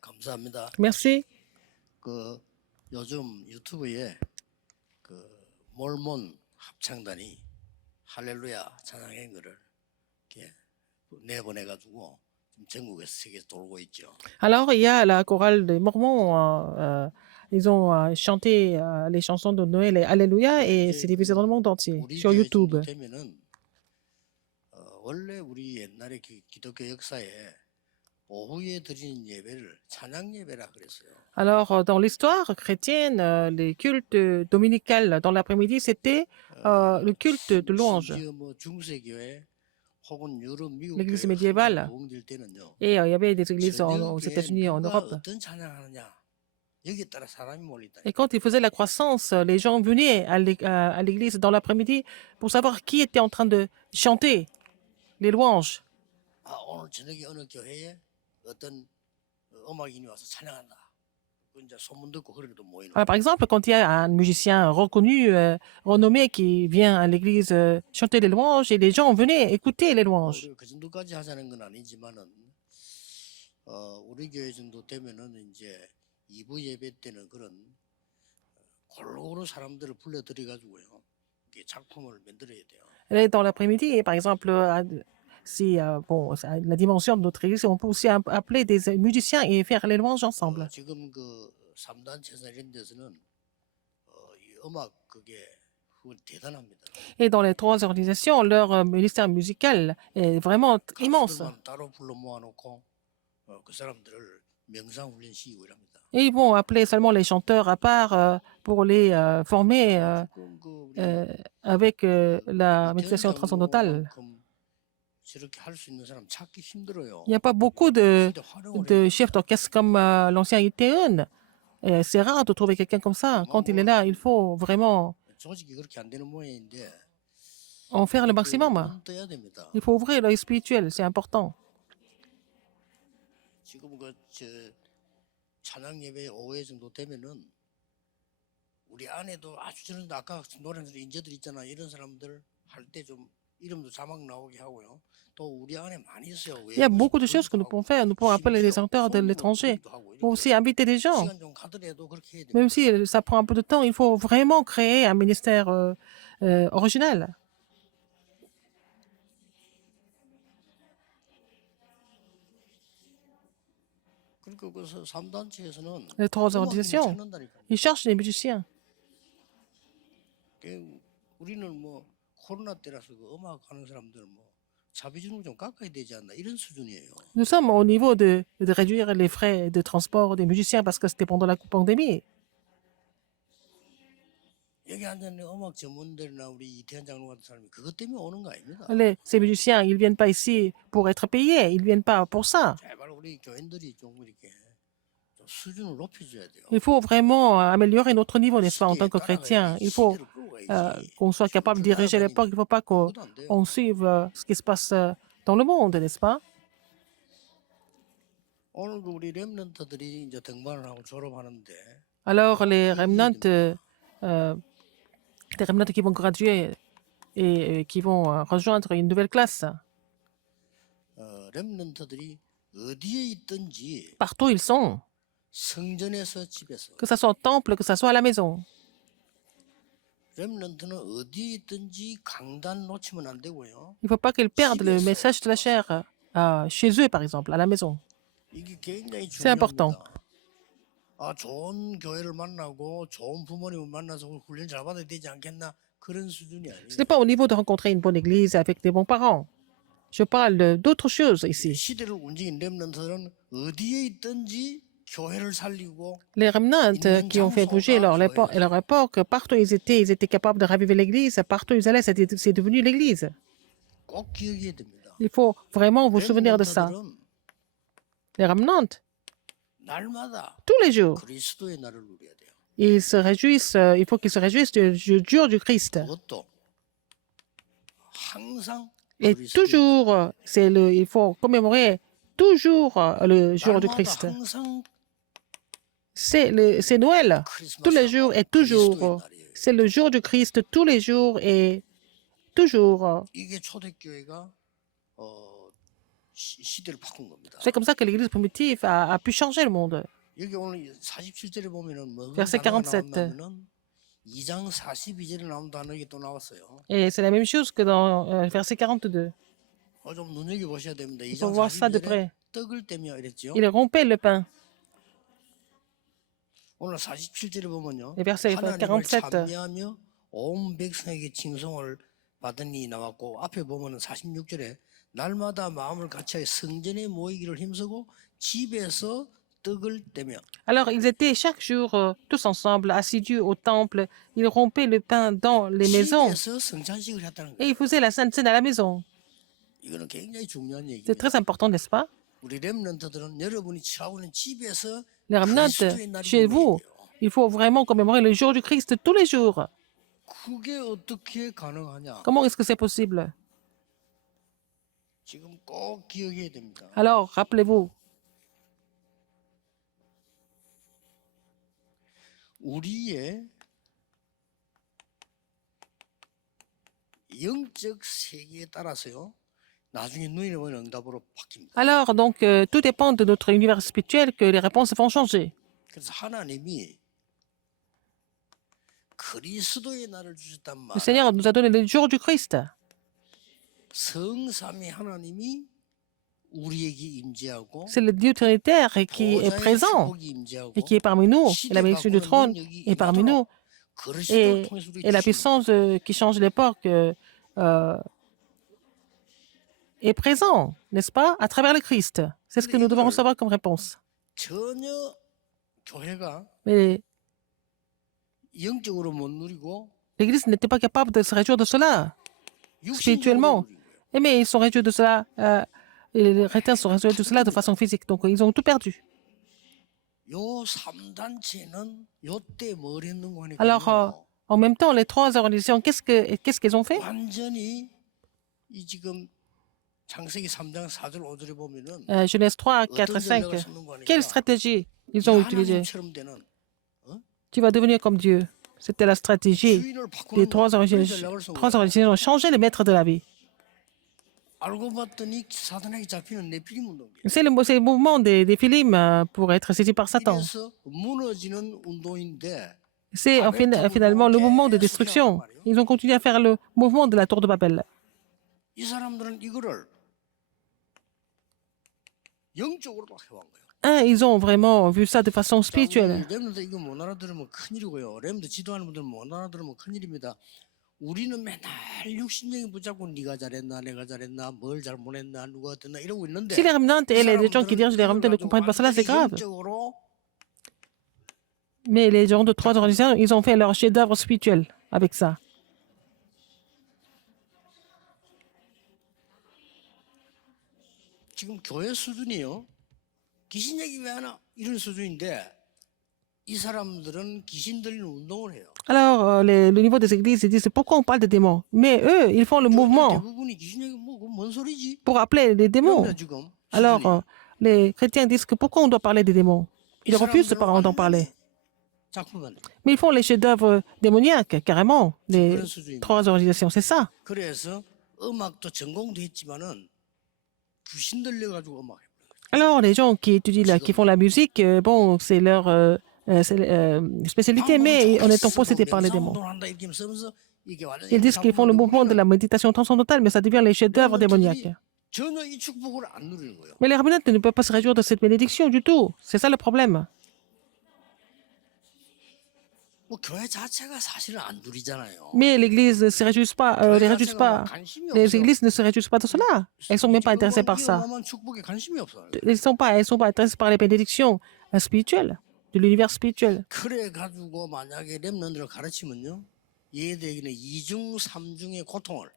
감사합니다. Merci. 그 요즘 유튜브에 그 몰몬 합창단이 할렐루야 찬양행거를 이렇게 내보내가지고 지금 전국에서 세계 돌고 있죠. Alors, il y a la chorale des Mormons. Ils ont chanté les chansons de Noël et Alléluia et c'est 이제 diffusé dans le 그 monde entier 우리 sur 교회 정도 YouTube. 되면은 원래 우리 옛날에 기독교 역사에 오후에 드리는 예배를 찬양 예배라 그랬어요. Alors, dans l'histoire chrétienne, les cultes dominicales dans l'après-midi, c'était le culte de louange, 심지어 뭐 중세교회 혹은 유럽, 미국 l'église 교회가 항상 médiévale. 부흥될 때는요. Et il y avait des églises aux 저녁에 États-Unis et en 누가 Europe. 어떤 찬양하느냐 여기에 따라 사람이 Et 몰린다니까. quand ils faisaient la croissance, les gens venaient à l'église dans l'après-midi pour savoir qui était en train de chanter les louanges. 아 오늘 저녁에 어느 교회에 어떤 음악인이 와서 찬양한다. 그 이제 소문 듣고 그러기도 모이는. Par exemple, quand il y a un musicien reconnu, renommé, qui vient à l'église chanter les louanges, et les gens venaient écouter les louanges. 우리가 그 정도까지 하자는 건 아니지만은 우리 교회 정도 되면은 이제 2부 예배 때는 그런 골고루 사람들을 불러들여 가지고요. 이게 작품을 만들어야 돼요. Et dans l'après-midi, par exemple, si bon, la dimension de notre église, on peut aussi appeler des musiciens et faire les louanges ensemble. 지금 그 3단 체사 이런 데서는 이 음악 그게 대단합니다. Et dans les trois organisations, leur ministère musical est vraiment immense. 가수들만 따로 불러 모아놓고 그 사람들을 명상 훈련 시키고 이랍니다. Et ils vont appeler seulement les chanteurs à part pour les former 지금 그 우리 avec la méditation transcendantale. 장로만큼 저렇게 할 수 있는 사람 찾기 힘들어요. Il n'y a pas beaucoup 시대 활용을 de 해야 chefs d'orchestre comme l'ancien Iteun. C'est rare de trouver quelqu'un comme ça. Quand il est là, il faut vraiment 조직이 그렇게 안 되는 모양인데 en faire le 그 maximum. 눈 떠야 됩니다. Il faut ouvrir l'œil spirituel, c'est important. 지금 그저 찬양 예배 5회 정도 되면은 우리 안에도 아주 저런 아까 노래하는 인재들 있잖아 이런 사람들 할 때 좀 이름도 자막 나오게 하고요. 또 우리 안에 많이 있어요. Il y a beaucoup de choses que nous pouvons faire. Nous pouvons appeler les chanteurs de l'étranger. Il faut aussi inviter des gens. 시간 좀 가더라도 그렇게 해야 됩니다. Même si ça prend un peu de temps, il faut vraiment créer un ministère original. 그러니까 그 3단체에서는 Les trois 음악인을 organisations, 찾는다니까. ils cherchent des musiciens. 우리는 뭐 코로나 때라서 그 음악 하는 사람들 뭐 자비 주는 좀 깎아야 되지 않나 이런 수준이에요. Nous sommes au niveau de réduire les frais de transport des musiciens parce que c'était pendant la pandémie. 여기 앉아있는 음악 전문들이나 우리 이태현 장로 같은 사람이 그것 때문에 오는 거 아닙니다. Ces musiciens, ils ne viennent pas ici pour être payés, ils ne viennent pas pour ça. 제발 우리 교인들이 좀 이렇게 좀 수준을 높여줘야 돼요. Il faut vraiment améliorer notre niveau, n'est-ce pas, en tant que chrétien. Il faut qu'on soit capable de diriger l'époque. Il ne faut pas qu'on suive ce qui se passe dans le monde, n'est-ce pas? 오늘도 우리 렘넌트들이 이제 등반을 하고 졸업하는데 Alors, les remnants qui vont graduer et qui vont rejoindre une nouvelle classe, 렘넌트들이 어디에 있든지 partout ils sont, 성전에서 집에서 que ce soit au temple, que ce soit à la maison. 렘넌트는 어디에 있든지 강단 놓치면 안 되고요. Il ne faut pas qu'ils perdent le message de la chair chez eux, par exemple, à la maison. 이게 굉장히 C'est important. 중요합니다. 아, 좋은 교회를 만나고 좋은 부모님을 만나서 훈련 잘 받아야 되지 않겠나 그런 수준이 아니에요. Ce n'est pas au niveau de rencontrer une bonne église avec des bons parents. Je parle d'autres choses ici. 시대를 움직인 렘넌트들은 어디에 있든지 교회를 살리고 Les remnants qui ont fait bouger leur époque, partout où ils étaient capables de raviver l'église, partout où ils allaient, c'est devenu l'église. 꼭 기억해야 됩니다. Il faut vraiment vous souvenir de ça. 렘넌트들은 Les remnants, 날마다 tous les jours, 그리스도의 날을 누려야 돼요. ils se réjouissent, il faut qu'ils se réjouissent du jour du Christ. 그것도 항상 Et toujours, il faut commémorer toujours le jour du Christ. 날마다 항상 C'est Noël, tous les jours et toujours. C'est le jour du Christ, tous les jours et toujours. 이게 초대교회가 시대를 바꾼 겁니다. C'est comme ça que l'Église primitive a pu changer le monde. 여기 오늘 47절에 보면은 무슨 Verset 단어가 47. 나왔냐면은 2장 42절에 나온 단어가 또 나왔어요. Et c'est la même chose que dans verset 42. 좀 눈여겨 보셔야 됩니다. Il faut 2장 voir ça de 42절에 près. 떡을 떼며 이랬죠. Il rompait le pain. 오늘 47절에 보면요. Et verset 하나님을 47. 찬미하며 온 백성에게 칭송을 받으니 나왔고 앞에 보면은 46절에 날마다 마음을 같이하여 성전에 모이기를 힘쓰고 집에서 떡을 떼며. Alors, ils étaient chaque jour tous ensemble, assidus au temple. Ils rompaient le pain dans les maisons. 집에서 성찬식을 했다는 Et 거예요. ils faisaient la Sainte Seine à la maison. 이거는 굉장히 중요한 C'est 얘기입니다. très important, n'est-ce pas? 우리 렘넌트들은 여러분이 처하고 있는 집에서 Les remnants, 그리스도의 날을 chez 보내야 vous, 돼요. il faut vraiment commémorer le jour du Christ tous les jours. 그게 어떻게 가능하냐? Comment est-ce que c'est possible? 지금 꼭 기억해야 됩니다. Alors, rappelez-vous, 우리의 영적 세계에 따라서요. 나중에 눈에 보이는 응답으로 바뀝니다. alors, donc, tout dépend de notre univers spirituel que les réponses vont changer. 그래서 하나님이 그리스도의 날을 주셨단 Le 말. Seigneur nous a donné le jour du Christ. 성삼위 하나님이 우리에게 임재하고 C'est le Dieu trinitaire qui est 보좌의 présent 축복이 임재하고 et qui est parmi nous. Et la bénédiction du trône est parmi nous. 그리스도를 통해서 우리 Et la puissance qui change l'époque est présent, n'est-ce pas, à travers le Christ. C'est ce que nous devons recevoir comme réponse. 전혀 교회가 Mais 영적으로 못 누리고 l'Église n'était pas capable de se réjouir de cela. 육신적으로 누리는 거예요. Mais ils sont réjouis de cela. Et les chrétiens sont réjouis de cela de façon physique. Donc, ils ont tout perdu. 요 3단체는 요때 뭘 했는가 하니까 Alors, en même temps, les trois organisations, qu'est-ce qu'elles ont fait? 완전히 이 지금 창세기 3장 4절 5절에 보면은 Genèse 3, 4 et 5. Quelle stratégie ils ont utilisée? 하나님처럼 되는 Tu vas devenir comme Dieu. C'était la stratégie 주인을 des 바꾸는 trois organisations. Trois organisations ont changé le maître de la vie. 알고 봤더니 사단에게 잡히는 네피림 운동이에요. C'est le mouvement des Philimes pour être saisi par Satan. 이래서 무너지는 운동인데 C'est finalement le mouvement de destruction. Ils ont continué à faire le mouvement de la tour de Babel. 이 사람들은 이거를 영적으로도 해온 거예요. Ils ont vraiment vu ça de façon spirituelle. 렘들 이거 못 알아들으면 큰일이고요. 렘들 지도하는 분들 못 알아들으면 큰일입니다. 우리는 맨날 육신적인 붙잡고 네가 잘했나 내가 잘했나 뭘 잘못했나 누가 어땠나 이러고 있는데 Si les remnants et les gens qui dirigent les remnants ne comprennent pas cela, c'est grave. 영적으로 Mais les gens de trois organisations, ils ont fait leur chef-d'œuvre spirituel avec ça. 지금 교회 수준이요. 귀신 얘기 왜 하나 이런 수준인데 이 사람들은 귀신 들리는 운동을 해요. Alors, le niveau des églises, ils disent pourquoi on parle des démons? Mais eux, ils font le mouvement 대부분이 귀신 얘기 뭐뭔 소리지? pour appeler les démons. 그러면 지금 Alors, 수준이. les chrétiens disent que pourquoi on doit parler des démons? Ils refusent d'en parler. 작품만 Mais ils font les chefs-d'œuvre démoniaques, carrément, les 그런 수준입니다. trois organisations. C'est ça. 그래서 음악도 전공도 했지만은 귀신 들려가지고 음악 해요. Alors, les gens qui étudient, qui font la musique, bon, c'est leur spécialité, mais en étant possédés par les démons. Ils disent qu'ils font le mouvement de la méditation transcendantale, mais ça devient les chefs-d'œuvre démoniaques. 전혀 이 축복을 안 누리는 거예요. Mais les remnants ne peuvent pas se réjouir de cette bénédiction du tout. C'est ça le problème. 뭐 교회 자체가 사실은 안 누리잖아요. Mais l'Église ne se réjouit pas. Les 관심이 églises ne se réjouissent pas de cela. Elles ne sont même pas intéressées par ça. 어마어마한 축복에 관심이 없어요. Elles ne sont pas intéressées par les bénédictions spirituelles, de l'univers spirituel. 그래 가지고 만약에 렘넌트를 가르치면요, 얘들에게는 2중 3중의 고통을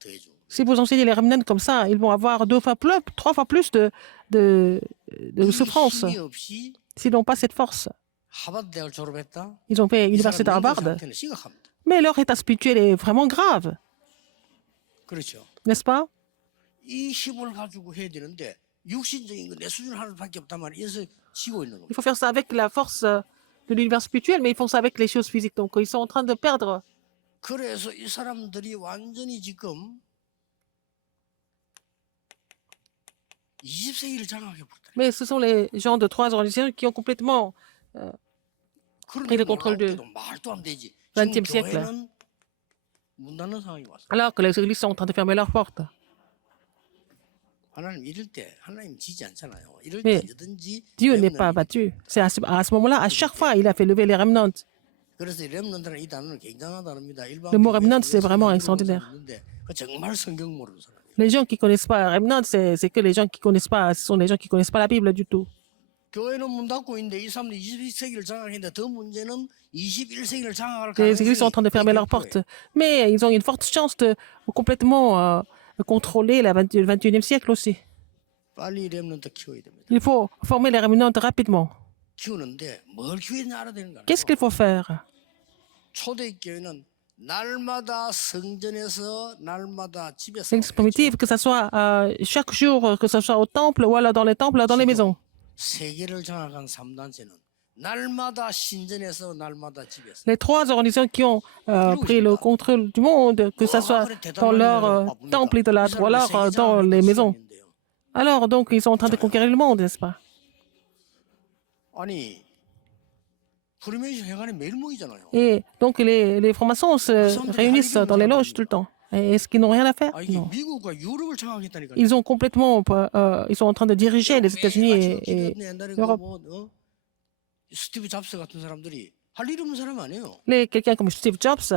더해줘. Si vous enseignez les remnants comme ça, ils vont avoir 2 fois plus, 3 fois plus de souffrance. 힘이 없이 S'ils n'ont pas cette force. 하버드 대학을 졸업했다. Ils ont fait 이 l'université 사람 d'Harvard. 영적 상태는 심각합니다. Mais leur état spirituel est vraiment grave, 그렇죠. n'est-ce pas? 이 힘을 가지고 해야 되는데 육신적인 거 내 수준 하나밖에 없단 말이에요. 그래서 지고 있는 겁니다. Il faut faire ça avec la force de l'univers spirituel, mais ils font ça avec les choses physiques. Donc, ils sont en train de perdre. 그래서 이 사람들이 완전히 지금 20세기를 장악해 버렸다. Mais ce sont les gens de trois organisations qui ont complètement pris le contrôle du 놀라웠게도 말도 안 되지. 지금 20e siècle. 교회는 문 닫는 상황이 왔어. Alors que les églises sont en train de fermer leurs portes. 하나님 이럴 때 하나님 지지 않잖아요. 이럴 Mais 때 언제든지 Dieu n'est 렘넌이 pas battu. C'est à ce moment-là, à chaque fois, il a fait lever les remnants. 그래서 이 렘넌트는 이 단어는 굉장하다는니다. Le mot remnant, c'est vraiment extraordinaire. 그 정말 성경 모르는 사람. Les gens qui connaissent pas remnant, c'est que les gens qui connaissent pas, ce sont les gens qui connaissent pas la Bible du tout. 교회는 문 닫고 있는데 이 사람들이 21세기를 장악했는데 더 문제는 21세기를 장악할 Les églises sont en train de fermer leurs 가능성이 portes. Mais ils ont une forte chance de complètement contrôler le 21e siècle aussi. 빨리 렘넌트 키워야 됩니다. Il faut former les remnants rapidement. 키우는데 뭘 키워야 되는지 알아야 되는 거야. Qu'est-ce qu'il faut faire? 초대교회는 날마다 성전에서 날마다 집에서 L'église primitive, que ce soit chaque jour, que ce soit au temple ou alors dans les temples, ou dans les maisons. 세계를 장악한 3단체는 날마다 신전에서 날마다 집에서 Les trois organisations qui ont pris le contrôle du monde, que ce soit dans leur temple idolâtre ou alors dans les maisons. Alors, donc, ils sont en train de conquérir le monde, n'est-ce pas? 아니 프리메이션 회관에 매일 모이잖아요. Et donc, les francs-maçons se réunissent dans les loges tout le temps. Et est-ce qu'ils n'ont rien à faire? 아 이게 Non. 미국과 유럽을 장악했다니까요. Ils ont complètement, ils sont en train de diriger les États-Unis et 옛날에 l'Europe. 스티브 잡스 같은 사람들이 할 일 없는 사람 아니에요. Quelqu'un comme Steve Jobs,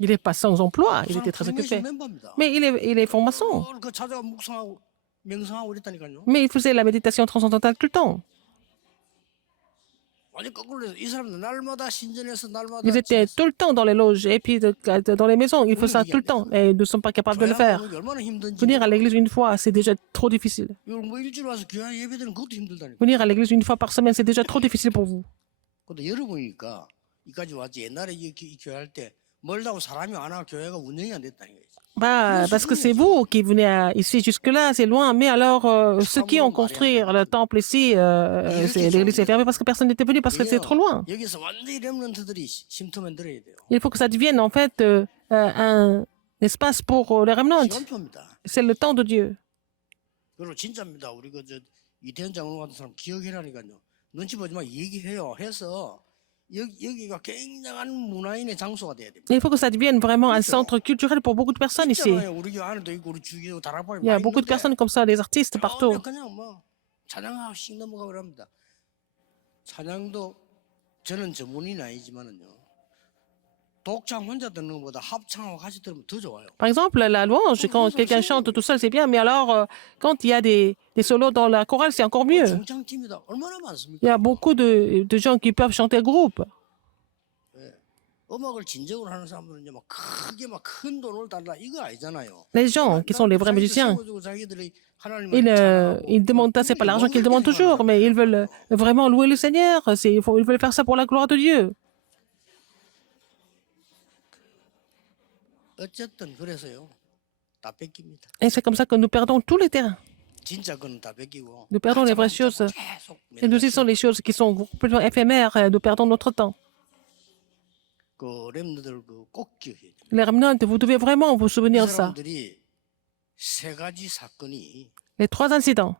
il n'est pas sans emploi, il était très occupé. 멤버입니다. Mais il est franc-maçon. 그 찾아가 묵상하고 명상하고 이랬다니까요. Mais il faisait la méditation transcendantale tout le temps. 완전 거꾸로 해서 이 사람들 날마다 신전에서 날마다 Ils étaient 집에서. tout le temps dans les loges et puis dans les maisons. Ils faisaient ça tout le temps et ils ne sont pas capables de le faire. 교회 얼마나 힘든지. Venir à l'église une fois, c'est déjà trop difficile. 이걸 뭐 일주일 와서 교회 예배드리는 그것도 힘들다니까. Venir à l'église une fois par semaine, c'est déjà trop difficile pour vous. 근데 여러분이니까 이까지 왔지. 옛날에 이 교회 할 때 멀다고 사람이 안 와 교회가 운영이 안 됐다는 거지. Bah, parce que c'est vous qui venez ici jusque-là, c'est loin. Mais alors, ceux qui ont construit le temple ici, l'église est fermée parce que personne n'était venu, parce que c'est trop loin. 여기서 완전히 렘넌트들이 쉼터 만들어야 돼요. Il faut que ça devienne en fait un espace pour les remnants. 시간표입니다. C'est le temps de Dieu. 그리고 진짜입니다. 우리 그저 이태현 장로 같은 사람 기억해라니까요. 눈치 보지 마 얘기해요. 해서 여기가 굉장한 문화인의 장소가 돼야 됩니다. Il faut que ça devienne vraiment un centre culturel pour beaucoup de personnes ici. 있잖아요. 우리 교회 안에도 있고 우리 주교 다락방에 Il y a 많이 beaucoup de 있는데 personnes comme ça, des artistes partout. 그냥 뭐 찬양하고 씩 넘어가고 합니다. 찬양도 저는 전문인 아니지만은요. 독창 혼자 듣는 것보다 합창하고 같이 들으면 더 좋아요. Par exemple, la louange, quand quelqu'un chante tout seul, c'est bien, mais alors quand il y a des solos dans la chorale, c'est encore mieux. 중창팀이다. 얼마나 많습니까? Il y a beaucoup de gens qui peuvent chanter groupe. 음악을 진정으로 하는 사람들은 이제 막 크게 막 큰 돈을 달라 이거 아니잖아요. Les gens qui sont les vrais musiciens, ils demandent pas, c'est pas l'argent qu'ils demandent toujours, mais ils veulent vraiment louer le Seigneur. Ils veulent faire ça pour la gloire de Dieu. 어쨌든 그래서요. 다 뺏깁니다. Et c'est comme ça que nous perdons tous les terrains. 진짜 거는 다 뺏기고. Nous perdons les vraies choses. Et nous disons les choses qui sont complètement éphémères. Nous perdons notre temps. 그 렘너들 꼭 기억해야 돼요. Les remnants, vous devez vraiment vous souvenir de ça. 사람들이 세 가지 사건이 Les trois incidents.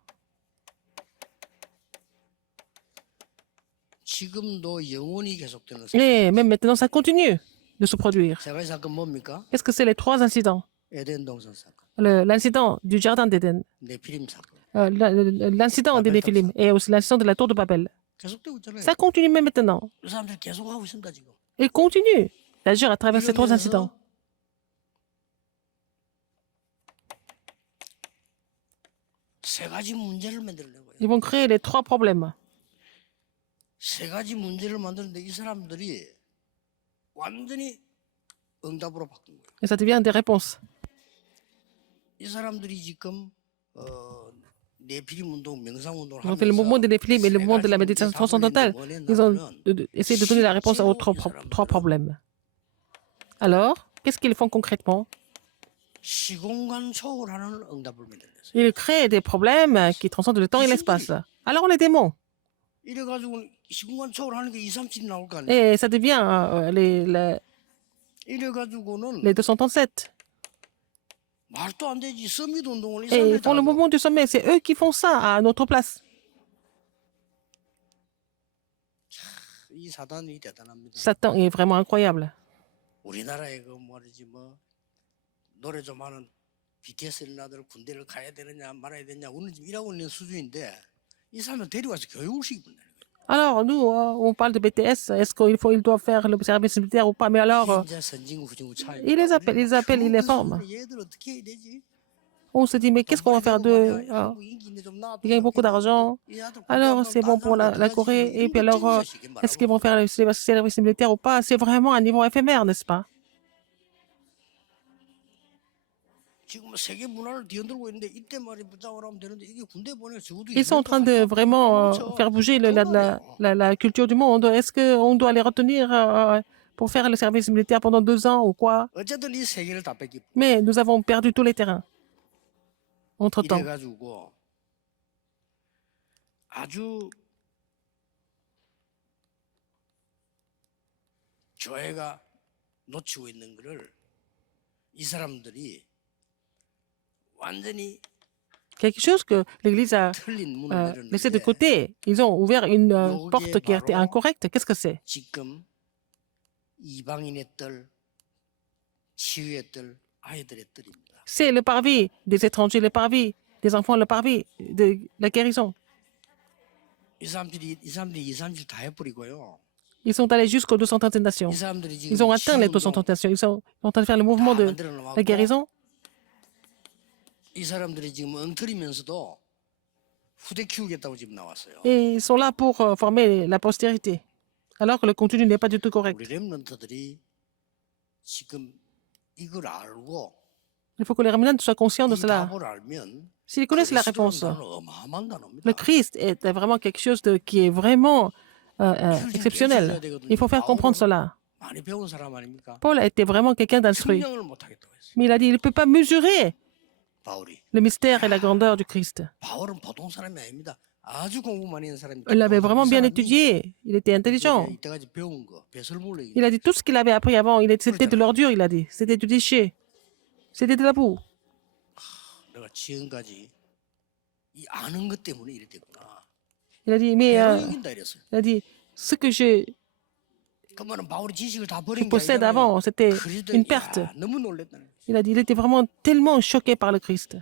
지금도 영원히 계속되는 Et même maintenant, ça continue de se produire. 세 가지 사건 뭡니까? Qu'est-ce que c'est les trois incidents? 에덴 동산 사건, L'incident du jardin d'Éden, 네피림 사건. l'incident des Néphilim et aussi l'incident de la tour de Babel. 계속되고 있잖아요. Ça continue même maintenant. 이 사람들이 계속 하고 있습니다 지금. Il continue d'agir à travers ces trois incidents. 세 가지 문제를 만들려고요. Ils vont créer les trois problèmes. 세 가지 문제를 만드는데 이 사람들이 완전히 응답으로 바꾼 거예요. Et ça devient des réponses. 이 사람들이 지금 네피림 운동, 명상 운동을 Ils ont fait le mouvement des Néphilim et le mouvement de la méditation transcendantale. Ils ont essayé de donner la réponse aux trois problèmes. Alors, qu'est-ce qu'ils font concrètement? 시공간 초월하는 응답을 만들었어요. Ils créent des problèmes qui transcendent le temps et l'espace. Alors, les démons. 이래가지고 시공간 초월하는 게 2, 3, 7이 나올 거 아니에요. Et ça devient les 이래가지고는 les 237. 말도 안 되지. 서밋 운동을 이 Et ils 사람들이 font 다 le 하고. mouvement du sommet. C'est eux qui font ça à notre place. 이 사단이 대단합니다. Satan est vraiment incroyable. 우리나라에 그 말이지 뭐 노래 좀 하는 BTS 나들 군대를 가야 되느냐 말아야 되느냐 우리는 지금 일하고 있는 수준인데 이 사람을 데려와서 교육을 시키면 되는 Alors, nous, on parle de BTS. Est-ce qu'ils doivent faire le service militaire ou pas? Mais alors, 거예요. 이제 선진국 후진국 차이. ils les appellent, ils les forment. 얘들 어떻게 해야 되지? On se dit, mais qu'est-ce qu'on va faire d'eux? Ils gagnent beaucoup d'argent. Alors, c'est bon pour la Corée. Et puis alors, est-ce qu'ils vont faire le service militaire ou pas? C'est vraiment un niveau éphémère, n'est-ce pas? 지금 세계 문화를 뒤흔들고 있는데 이때 말이 붙잡으라 하면 되는데 이게 군대 보내서 적어도 Ils sont en train de vraiment faire bouger la culture du monde. Est-ce qu'on doit les retenir pour faire le service militaire pendant 2 ans ou quoi? 어쨌든 이 세계를 다 뺏기. Mais nous avons perdu tous les terrains entre-temps. 이래가지고 아주 교회가 놓치고 있는 거를 이 사람들이 완전히 Quelque chose que l'Église a 틀린 문을 laissé de 내렸는데 côté. Ils ont ouvert une porte qui était incorrecte. Qu'est-ce que c'est? 지금 이방인의 뜰, 치유의 뜰, 아이들의 뜰입니다. C'est le parvis des étrangers, le parvis des enfants, le parvis de la guérison. 이 사람들이 2, 3질 다 해버리고요. Ils sont allés jusqu'aux 230 nations. 이 사람들이 지금 Ils ont atteint les 230 nations. Ils sont en train de faire le mouvement de la guérison. 이 사람들이 지금 엉터리면서도 후대 키우겠다고 지금 나왔어요. Et ils sont là pour former la postérité. Alors que le contenu n'est pas du tout correct. 우리 렘넌트들이 지금 이걸 알고 Il faut que les remnants soient conscients de 이 cela. 답을 알면 S'ils connaissent la réponse, 그리스도는 어마어마한 단어입니다. le Christ est vraiment quelque chose qui est vraiment exceptionnel. Il faut faire comprendre cela. 많이 배운 사람 아닙니까? Paul était vraiment quelqu'un d'instruit. 증명을 못하겠다고 했어요. Mais il a dit, il ne peut pas mesurer 바울이. le mystère et la grandeur du Christ. 바울은 보통 사람이 아닙니다. 아주 공부 많이 한 사람이. Il l'avait vraiment bien étudié. Il était intelligent. 이때까지 배운 거 배설물로 얘기. Il a dit tout ce qu'il avait appris avant. C'était de l'ordure, il a dit. C'était du déchet. C'était de la boue. 내가 지금까지 이 아는 것 때문에 이래 됐구나. Il a dit, mais 배로 여긴다 이랬어요. il a dit, ce que je 그러면 바울이 지식을 다 버린 게 possède 아니잖아요. avant, c'était 그리스도 une perte. 야, 너무 놀랬다는 거예요. Il a dit, il était vraiment tellement choqué par le Christ.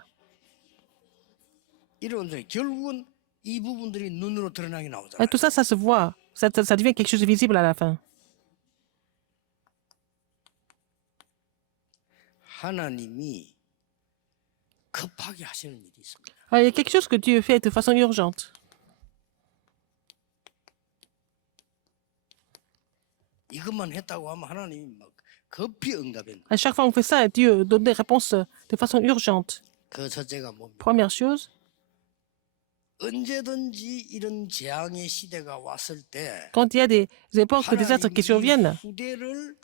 이런 소리 결국은 이 부분들이 눈으로 드러나게 Et 나오잖아요. tout ça, ça se voit. Ça devient quelque chose de visible à la fin. 하나님이 급하게 하시는 일이 있습니다. Alors, il y a quelque chose que Dieu fait de façon urgente. 이것만 했다고 하면 하나님이 막 급히 응답했는데 À chaque fois qu'on fait ça, Dieu donne des réponses de façon urgente. 그 첫째가 뭡니까? Première chose, 언제든지 이런 재앙의 시대가 왔을 때 quand il y a des époques de désastre qui surviennent, 후대를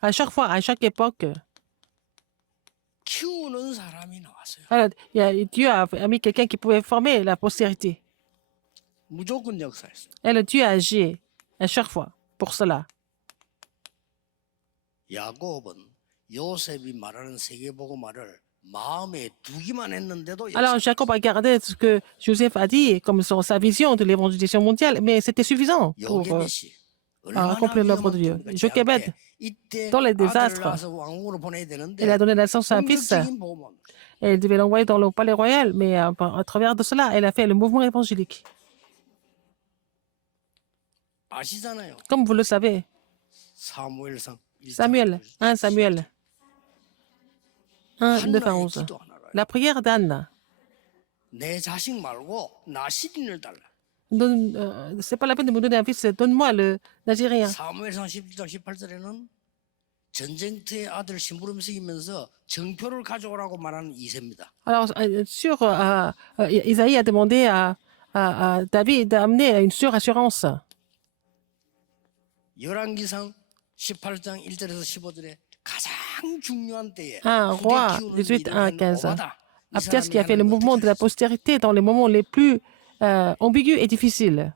à chaque fois, à chaque époque, 키우는 사람이 나왔어요. alors, Dieu a mis quelqu'un qui pouvait former la postérité. 무조건 역사했어요. Et Dieu a agi à chaque fois pour cela. 야곱은 요셉이 말하는 세계복음화를 마음에 두기만 했는데도 Alors, Jacob a gardé ce que Joseph a dit comme sa vision de l'évangélisation mondiale, mais c'était suffisant pour 요게벳이 accomplir l'œuvre de Dieu. Jochebed, dans les désastres, il a donné naissance à un fils et il devait l'envoyer dans le palais royal, mais à travers de cela, elle a fait le mouvement évangélique. 아시잖아요. Comme vous le savez, 사무엘상 1장 Samuel, 1 Samuel 1, 9 à 11. 기도 하나로 La prière d'Anne. 내 자식 말고 나 시린을 달라. C'est pas la peine de me donner un fils, donne-moi le Nazirien. 사무엘상 17장 18절에는 전쟁터의 아들 심부름 새기면서 정표를 가져오라고 말하는 이세입니다. Alors, Isaïe a demandé à David d'amener une surassurance. 열왕기상 18장 1절에서 15절에 가장 중요한 때에 1 Roi 18, 1, 15. Abdias qui a fait le mouvement de la postérité dans les moments les plus ambigus et difficiles.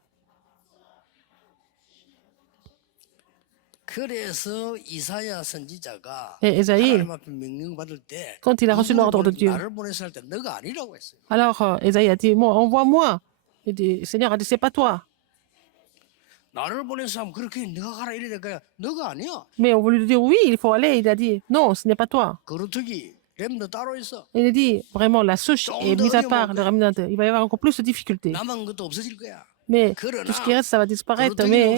그래서 이사야 선지자가 Et Ésaïe, 하나님 앞에 명령받을 때 quand il a reçu 누구를 l'ordre de Dieu, 나를 보내서 할 때 너가 아니라고 했어요. alors Ésaïe a dit, moi, envoie-moi. Et le Seigneur a dit, c'est pas toi. 나를 보내서 하면 그렇게 네가 가라 이래니까 너가 아니야. Mais on voulait lui dire, oui, il faut aller. Il a dit, non, ce n'est pas toi. 거루터기 렘너 따로 있어. Il a dit, vraiment, la souche est mise à part, le remnant. Il va y avoir encore plus de difficultés. 남은 것도 없어질 거야. Mais tout ce qui reste, ça va disparaître. Mais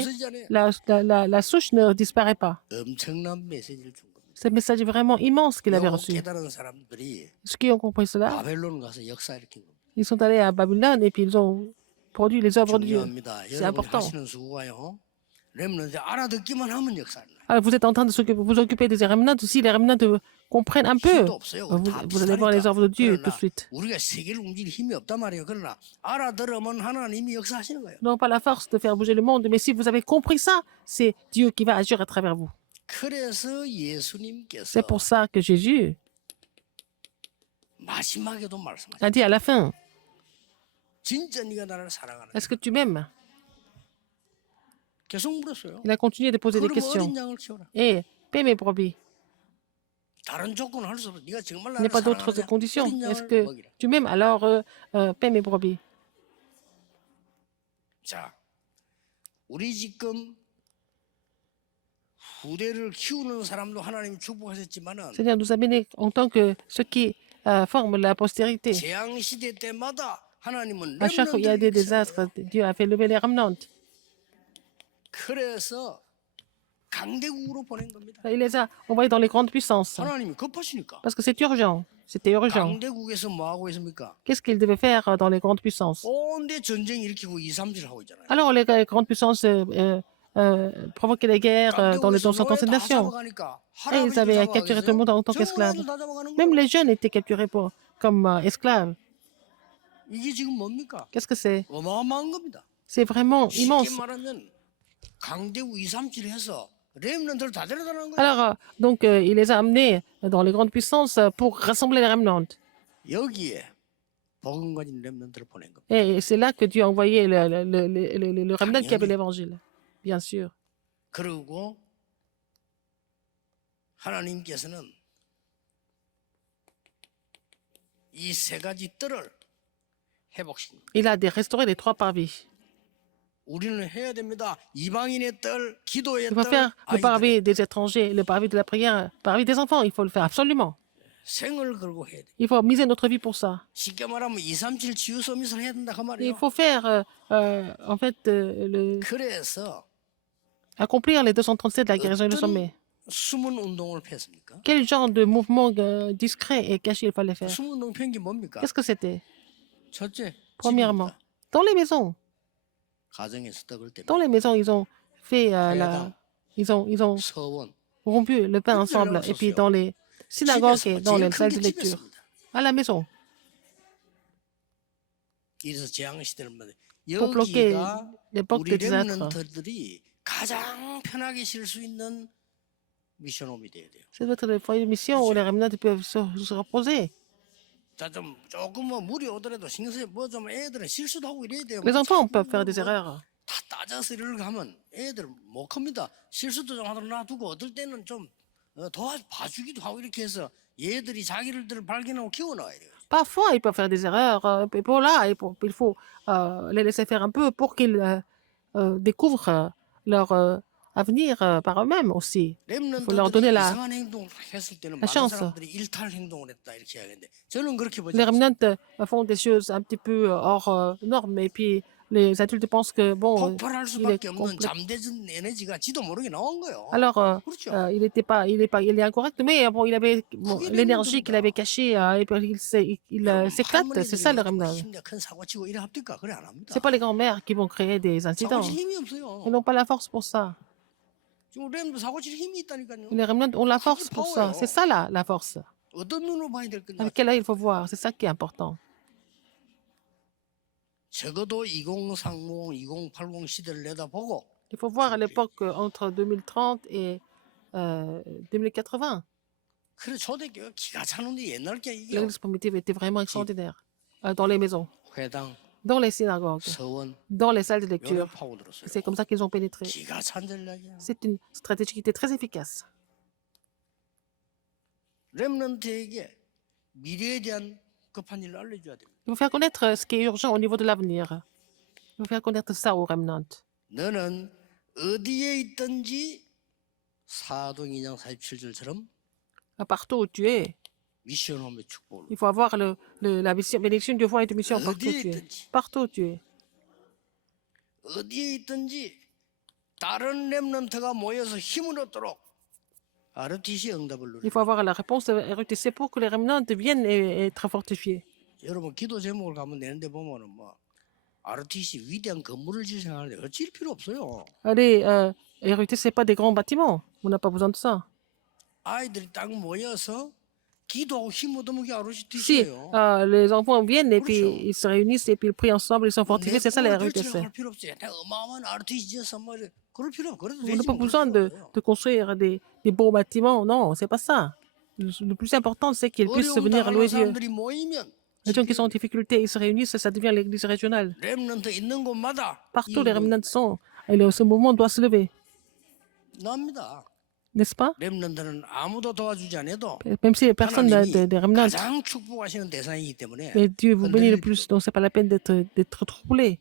la souche ne disparaît pas. 엄청난 메시지를 준 겁니다. Ce message est vraiment immense qu'il avait 요거 reçu. 깨달은 사람들이 Ceux qui ont compris cela, 바벨론 가서 역사 일으킨 겁니다. ils sont allés à Babylone et puis ils ont produit les œuvres de Dieu. 중요합니다. C'est 여러분이 important. 하시는 수고가요. 렘넌트 알아듣기만 하면 역사를. Alors, vous êtes en train de vous occuper des remnants aussi. Les remnants comprennent un peu. 힘도 없어요. Vous allez voir les œuvres de Dieu tout de 그러나 suite. 우리가 세계를 움직일 힘이 없단 말이에요. 그러나 알아들으면 하나님이 역사하시는 거예요. Nous n'avons pas la force de faire bouger le monde, mais si vous avez compris ça, c'est Dieu qui va agir à travers vous. 그래서 예수님께서 C'est pour ça que Jésus 마지막에도 말씀하셨어요. a dit à la fin, 진짜 네가 나를 사랑하는. est-ce que tu m'aimes? 계속 물었어요. Il a continué de poser des 그럼 questions. 어린 양을 키워라. Et paie mes brebis. 다른 조건 할 수 없어. 네가 정말 Il n'y 나를 a pas d'autres 사랑하느냐? conditions. 어린 Est-ce 양을 que 먹이라. tu m'aimes? Alors paie mes brebis. 자, 우리 지금 후대를 키우는 사람도 하나님이 축복하셨지만은 Seigneur nous a bénis en tant que ceux qui forment la postérité. 재앙 시대 때마다 하나님은 À chaque fois qu'il y a des 렘넌트를 désastres, Dieu a fait lever les remnants. 그래서 강대국으로 보낸 겁니다. Il les a envoyés dans les grandes puissances. 하나님이 급하시니까. Parce que c'est urgent. C'était urgent. 강대국에서 뭐 하고 있습니까? Qu'est-ce qu'ils devaient faire dans les grandes puissances? 온데 전쟁 일으키고 2, 3질 하고 있잖아요. Alors les grandes puissances provoquaient des guerres dans les anciennes nations. Et ils avaient capturé tout le monde en tant qu'esclaves. Même les jeunes étaient capturés comme esclaves. 이게 지금 뭡니까? Qu'est-ce que c'est? 어마어마한 겁니다. C'est vraiment 쉽게 immense. 말하면 강대국 2, 3질 해서 렘넌트를 다 데려다는 거예요. Alors, donc, il les a amenés dans les grandes puissances pour rassembler les remnants. 여기에 복음 가진 렘넌트를 보낸 겁니다. Et c'est là que Dieu a envoyé le remnant qui avait l'évangile, bien sûr. 그리고 하나님께서는 이 세 가지 뜰을 회복시킵니다. Il a restauré les trois parvis. 우리는 해야 됩니다. 이방인의 뜰, 기도의 Il faut 뜰, faire le 아이들. parvis des étrangers, le parvis de la prière, le parvis des enfants. Il faut le faire absolument. 생을 걸고 해야 돼. Il faut miser notre vie pour ça. 쉽게 말하면 2, 3, 7 치유 서밋을 해야 된다 그 Il 말이에요. faut faire, en fait, 그래서 accomplir les 237 de la guérison et le sommet. 숨은 운동을 폈습니까? Quel genre de mouvement discret et caché il fallait faire? 숨은 운동 편 게 뭡니까? Qu'est-ce que c'était? 첫째, Premièrement, 집입니다. dans les maisons. 가정에서 떡을 Dans 떼면 les maisons, ils ont fait ils ont 서원, rompu le pain ensemble. Et puis dans les synagogues et dans les salles de lecture. À la maison. 이래서 재앙 시대를 말해. Pour bloquer 여기가 l'époque 우리 des désastres. 렘넌트들이 가장 편하게 쉴 수 있는 미션홈이 돼야 돼요. C'est votre foyer de mission où les remnants peuvent se reposer. 자, 좀 조금 뭐 물이 오더라도 신경 쓰지 뭐좀 애들은 실수도 하고 이래야 돼요. Les enfants peuvent faire des erreurs. 다 따져서 이렇게 하면 애들 못 큽니다. 실수도 좀 하도록 놔두고 어떨 때는 좀 봐주기도 하고 이렇게 해서 얘들이 자기를 발견하고 키워놔야 돼요. Parfois, ils peuvent faire des erreurs. Et pour là, il faut les laisser faire un peu pour qu'ils découvrent leur avenir par eux-mêmes aussi. Il faut leur donner la 이상한 행동을 했을 때는 많은 chance. 사람들이 일탈 행동을 했다 이렇게 이야기하는데 저는 그렇게 보지 Les 않습니다. remnants font des choses un petit peu hors normes. Et puis, les adultes pensent que, bon, 폭발할 il est 수밖에 없는 complet. 잠재적 에너지가 지도 모르게 나온 거예요. Alors, 그렇죠. il est incorrect, mais bon, il avait l'énergie qu'il avait cachée, et puis il s'éclate. C'est ça le remnant. 힘내 큰 사고 치고 이래 합니까? 그래 안 합니다. C'est pas les grands-mères qui vont créer des incidents. 사고 칠 힘이 없어요. Ils n'ont pas la force pour ça. 지금 렘도 사고 칠 힘이 있다니까요. Les remnants ont la force pour ça. C'est ça la force. 어떤 눈으로 봐야 될 거냐? Avec quel œil il faut voir. C'est ça qui est important. 적어도 2030, 2080 시대를 내다보고 Il faut voir à l'époque entre 2030 et 2080. 그래 초대교회 기가 차는데 옛날 게 이게 L'église primitive était vraiment extraordinaire dans les maisons. 회당, dans les synagogues, 서원 dans les salles de 요래 lecture. 파고들었어요. C'est comme ça qu'ils ont pénétré. 기가 찬 전략이야. C'est une stratégie qui était très efficace. 렘넌트에게 미래에 대한 급한 일을 알려줘야 됩니다. Il faut faire connaître ce qui est urgent au niveau de l'avenir. Il faut faire connaître ça aux remnants. 너는 어디에 있든지 사도행 2장 47절처럼 Partout où tu es, 미션홈의 축복을 il faut avoir la bénédiction de foi et de mission partout où tu es. Partout où tu es. 어디에 있든지 다른 렘넌트가 모여서 힘을 얻도록 RTC 응답을 누려. Il faut avoir la réponse de RUTC pour que les remnants viennent et être fortifiés. 여러분 기도 제목을 가면 되는데 보면은 뭐 RTC 위대한 건물을 질 생각하는데 어찌 필요 없어요. Allez, RUTC, ce n'est pas des grands bâtiments. On n'a pas besoin de ça. 아이들이 딱 모여서 기도하고 힘 얻으면 그게 Si RTC예요. les enfants viennent et puis 그렇죠. ils se réunissent et puis ils prient ensemble, ils sont fortifiés, c'est ça les RUTC. 할 필요 없어요. 내가 어마어마한 RTC 지어서 뭐 이래. 그럴 필요 그래도 On n'a 되지 pas 뭐 besoin 그럴 필요 de, 없어요. de construire des beaux bâtiments. Non, c'est pas ça. Le plus important, c'est qu'ils puissent 어려움 venir 당하는 louer Dieu. 사람들이 모이면 Les gens qui sont en difficulté, ils se réunissent, ça devient l'église régionale. 렘넌트 있는 곳마다 Partout, les remnants sont. Et ce mouvement doit se lever, 납니다. n'est-ce pas? 렘넌트는 아무도 도와주지 않아도 Même si personne n'a 하나님이 des remnants, 가장 축복하시는 대상이기 때문에 mais Dieu vous bénit le 흔들릴 plus, 필요 donc c'est pas la peine d'être troublé.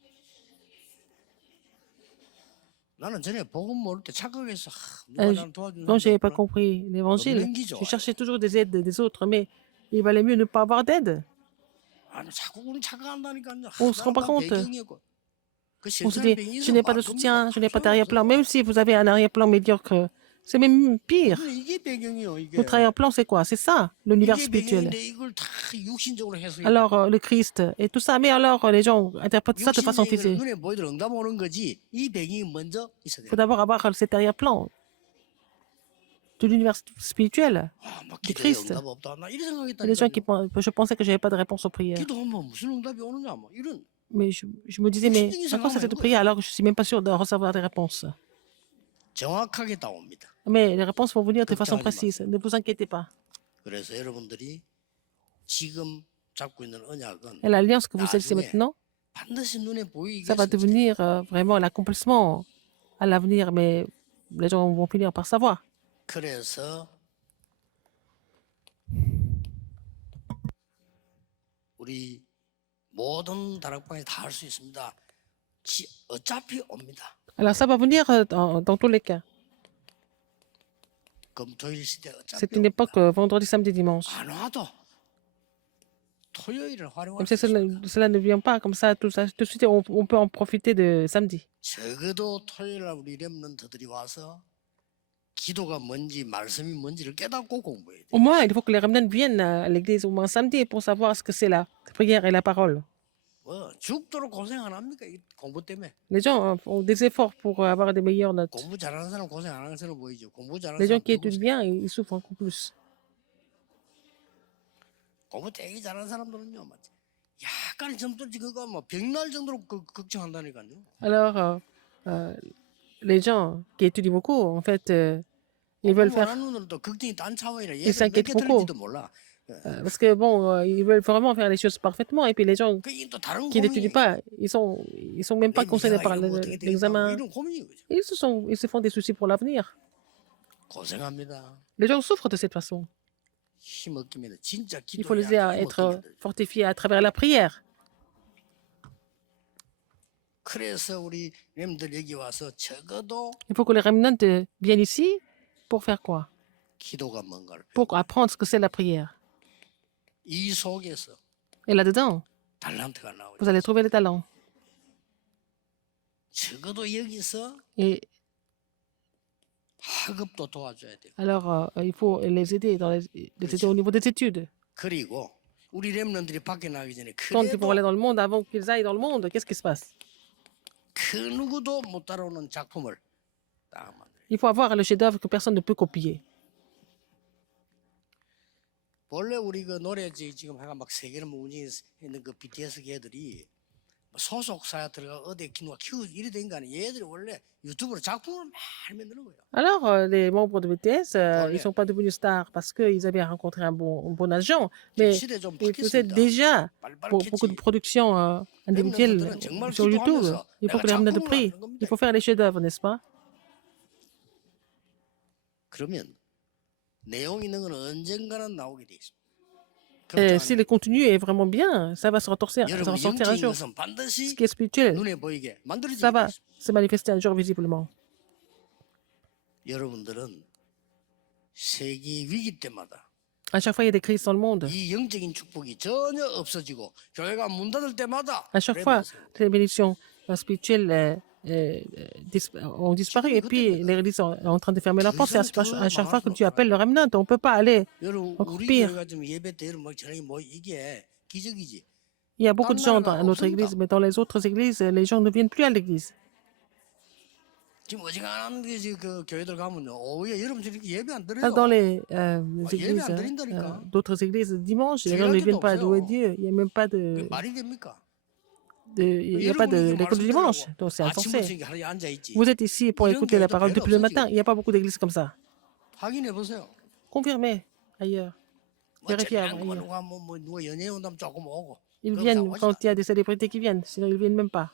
나는 전에 복음 모를 때 착각해서 누가 Euh, 나를 도와주는 Quand je n'avais pas 사람이 없구나. compris l'évangile, 넘기죠. je cherchais toujours des aides des autres, mais il valait mieux ne pas avoir d'aide. 아니 자꾸 우리 착각한다니까요. On se rend pas 나는 다 compte. 배경이고. 그 On se 실수하는 dit, 배경이 je n'ai pas de soutien, je n'ai pas d'arrière-plan. Même si vous avez un arrière-plan médiocre, c'est même pire. 이게 배경이요. 이게. Votre arrière-plan, c'est quoi? C'est ça, l'univers 이게 spirituel. 배경인데 이걸 다 육신적으로 해서 Alors, le Christ et tout ça, mais alors, les gens interprètent ça de façon 육신적인 physique. 눈에 보이들 응답 오는 거지. 이 배경이 먼저 있어야 Il 돼. faut d'abord avoir cet arrière-plan de l'univers spirituel. 아, 막 du 기도에 Christ. 응답 없다. 나 이런 Il y a des gens qui 생각했다니까요. pensent, je pensais que j'avais pas de réponse aux prières. 기도하면 무슨 응답이 오느냐 뭐 이런. Mais je me disais, mais à quoi ça fait de prier alors que je suis même pas sûr de recevoir des réponses? 정확하게 다 옵니다. Mais les réponses vont venir de façon précise. Ne vous inquiétez pas. 그래서 여러분들이 지금 잡고 있는 언약은 Et l'alliance que vous saisissez 나중에 maintenant, 반드시 눈에 보이게 ça va devenir vraiment l'accomplissement à l'avenir, mais les gens vont finir par savoir. 그래서 우리 모든 다락방에 다 할 수 있습니다. 어차피 옵니다. Alors ça va venir dans tous les cas. 금토일 시대 어차피 C'est une époque vendredi, samedi, dimanche. 안 와도 토요일을 활용할 Comme 수 ça, 있습니다. cela ne vient pas comme ça, tout de suite, on peut en profiter de samedi. 적어도 토요일날 우리 렘넌트들이 와서 기도가 뭔지 말씀이 뭔지를 깨닫고 공부해야 돼. Au moins, il faut que les remnants viennent à l'église au moins samedi pour savoir ce que c'est la prière et la parole. 뭐 죽도록 고생 안 합니까? 이 공부 때문에. Les gens font des efforts pour avoir des meilleures notes. 공부 잘하는 사람 고생 안 하는 사람 보이죠. 공부 잘하는 Les gens 사람 qui 더 étudient bien, ils souffrent encore plus. 공부 되게 잘하는 사람들은요, 막 약간 점떨지 그거 뭐 병날 정도로 걱정한다니까요. Alors, les gens qui étudient beaucoup, en fait, ils veulent faire. 원하는 놈들은 또 걱정이 딴 차원이라 Ils 얘들 s'inquiètent 몇개 beaucoup. 틀릴지도 몰라. Parce que bon, ils veulent vraiment faire les choses parfaitement. Et puis les gens 그게 또 다른 qui n'étudient 고민이. pas, ils sont même pas concernés par l'examen. 이런 고민인 거죠. Ils se font des soucis pour l'avenir. 고생합니다. Les gens souffrent de cette façon. 힘 얻기면 진짜 Il faut les aider 기도해야 à 힘 être 얻기면. fortifiés à travers la prière. 그래서 우리 렘들 여기 와서 적어도 Il faut que les remnants viennent ici pour faire quoi? 기도가 뭔가를 Pour apprendre ce que c'est la prière. 이 속에서 Et là-dedans, 달란트가 나오죠. vous allez trouver les talents. 적어도 여기서 Et 학업도 도와줘야 돼요. alors, il faut les aider, les aider au niveau des études. 그리고 우리 렘넌들이 밖에 나가기 전에 Quand ils vont 그래도 aller dans le monde, avant qu'ils aillent dans le monde, qu'est-ce qui se passe? 그 누구도 못 따라오는 작품을 딱 만들어요. Il faut avoir le chef-d'œuvre que personne ne peut copier. 원래 우리 그 노래 지금 해가 막 세계를 움직이는 그 BTS 걔들이 소속사에 들어가 어디 누가 키우고 이래 된 거 아니야. 얘들이 원래 유튜브로 작품을 많이 만드는 거야. Alors, les membres de BTS, ils ne 원래 sont pas devenus stars parce qu'ils avaient rencontré un bon agent, 지금 mais 시대 좀 ils faisaient 바뀌었습니다. déjà beaucoup de 빨리 productions individuelles 렘넌트들은 정말 sur YouTube. 기도하면서 Il faut 내가 que les remnants de 작품을 prix, 만드는 겁니다. il faut faire les chefs-d'œuvre, n'est-ce pas? 그러면 내용 있는 건 언젠가는 나오게 돼 있습니다. Et si le contenu est vraiment bien, ça va se ressortir un 여러분 jour. 영적인 것은 Ce 반드시 qui est spirituel, 눈에 보이게 ça 만들어지게 돼 va 있습니다. se manifester un jour visiblement. 여러분들은 세계 위기 때마다 À chaque fois, il y a des crises dans le monde. 이 영적인 축복이 전혀 없어지고 교회가 문 닫을 때마다 À chaque fois, les bénédictions spirituelles ont disparu et puis les églises sont en train de fermer leurs portes. C'est à chaque fois que tu appelles le remnant, on ne peut pas aller 여러분 encore 우리 pire. 교회가 좀 예배 때 여러분 막 저녁에 뭐 이게 기적이지. Il y a beaucoup de gens dans notre église, mais dans les autres églises, les gens ne viennent plus à l'église. 지금 어지간한 그 교회들 가면요 오후에 여러분 저렇게 예배 안 드려요. Dans les 예배 églises, 안 드린다니까. d'autres églises, dimanche, les gens ne viennent pas louer Dieu. Il n'y a même pas 그게 말이 됩니까? il n'y a pas de l'école du dimanche. Donc c'est insensé. 아침부터 하루에 앉아 있지. Vous êtes ici pour écouter la parole depuis le matin. Il n'y a pas beaucoup d'églises comme ça. 확인해 보세요. Confirmez ailleurs. 뭐 Vérifiez 재미난 것만 ailleurs. 누가 뭐 누가 연예인 온다면 조금 오고. Ils 그럼 viennent 사고하시다. quand il y a des célébrités qui viennent. Sinon, ils ne viennent même pas.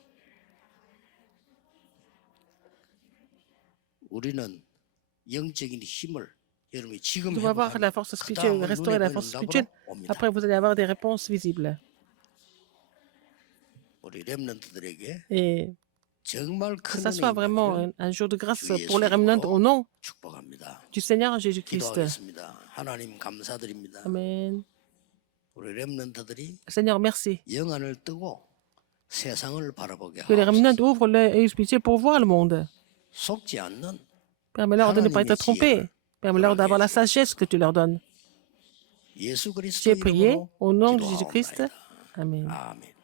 우리는 영적인 힘을 여러분이 지금 Nous devons avoir la force spirituelle, restaurer la force spirituelle. Après, vous allez avoir des réponses visibles. 우리 렘넌트들에게 Et 정말 que 큰 ça soit 은혜인 vraiment 것을 un jour de grâce 주의 pour les remnants au 이름으로 nom 축복합니다. du Seigneur Jésus-Christ. 기도하겠습니다. 하나님 감사드립니다. Amen. 우리 렘넌트들이 Seigneur, merci. 영안을 뜨고 세상을 바라보게 Que les 하옵소서. remnants ouvrent l'œil spirituel pour voir le monde. 속지 않는 Permets-leur de ne pas être trompés. Permets-leur d'avoir la sagesse que tu leur donnes. 예수 그리스도 J'ai prié 이름으로 au nom de Jésus-Christ. 기도하옵나이다. Amen. 아멘.